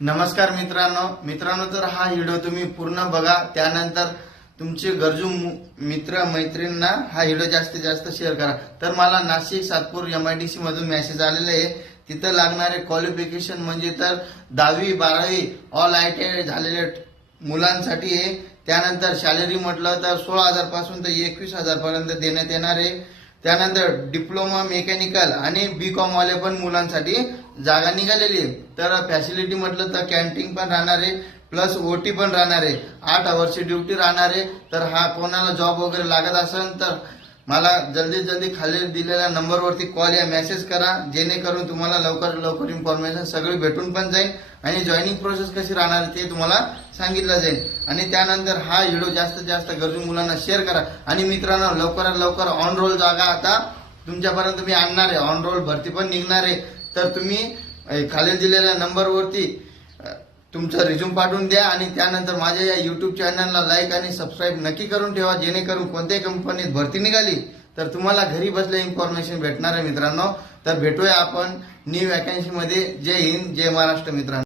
नमस्कार मित्रांनो तर हा व्हिडिओ तुम्ही पूर्ण बघा, त्यानंतर तुमचे गरजू मित्र मैत्रिणींना हा व्हिडिओ जास्तीत जास्त शेअर करा। तर मला नाशिक सातपूर MIDC मधून मेसेज आलेला आहे। तिथं लागणारे क्वालिफिकेशन म्हणजे तर 10वी 12वी ऑल ITI झालेले मुलांसाठी आहे। त्यानंतर सॅलरी म्हटलं तर 16,000 पासून तर 21,000 पर्यंत देण्यात येणार आहे। त्यानंतर डिप्लोमा मेकॅनिकल आणि BCom वाले पण मुलांसाठी जागा निघालेली आहे। तर फॅसिलिटी म्हटलं तर कॅन्टीन पण राहणार आहे, प्लस OT पण राहणार आहे, 8 आवर्सची ड्युटी राहणार आहे। तर हा कोणाला जॉब वगैरे लागत असेल तर मला जल्दी खाली दिलेल्या नंबरवरती कॉल या मेसेज करा, जेणेकरून तुम्हाला लवकर इन्फॉर्मेशन सगळी भेटून पण जाईल आणि जॉईनिंग प्रोसेस कशी राहणार ते तुम्हाला सांगितलं जाईल। आणि त्यानंतर हा व्हिडिओ जास्तीत जास्त गरजू मुलांना शेअर करा। आणि मित्रांनो, लवकरात लवकर ऑन रोल जागा आता तुमच्यापर्यंत मी आणणार आहे। ऑन रोल भरती पण निघणार आहे। तर तुम्ही खाली दिलेल्या नंबरवरती तुमचा रिझ्यूम पाठवून द्या आणि त्यानंतर माझ्या या YouTube चॅनलला लाईक आणि सबस्क्राईब नक्की करून ठेवा, जेणेकरून कोणत्याही कंपनीत भरती निघाली तर तुम्हाला घरी बसल्या इन्फॉर्मेशन भेटणार आहे मित्रांनो। तर भेटूया आपण न्यू वॅकन्सी मध्ये। जय हिंद, जय महाराष्ट्र मित्रांनो।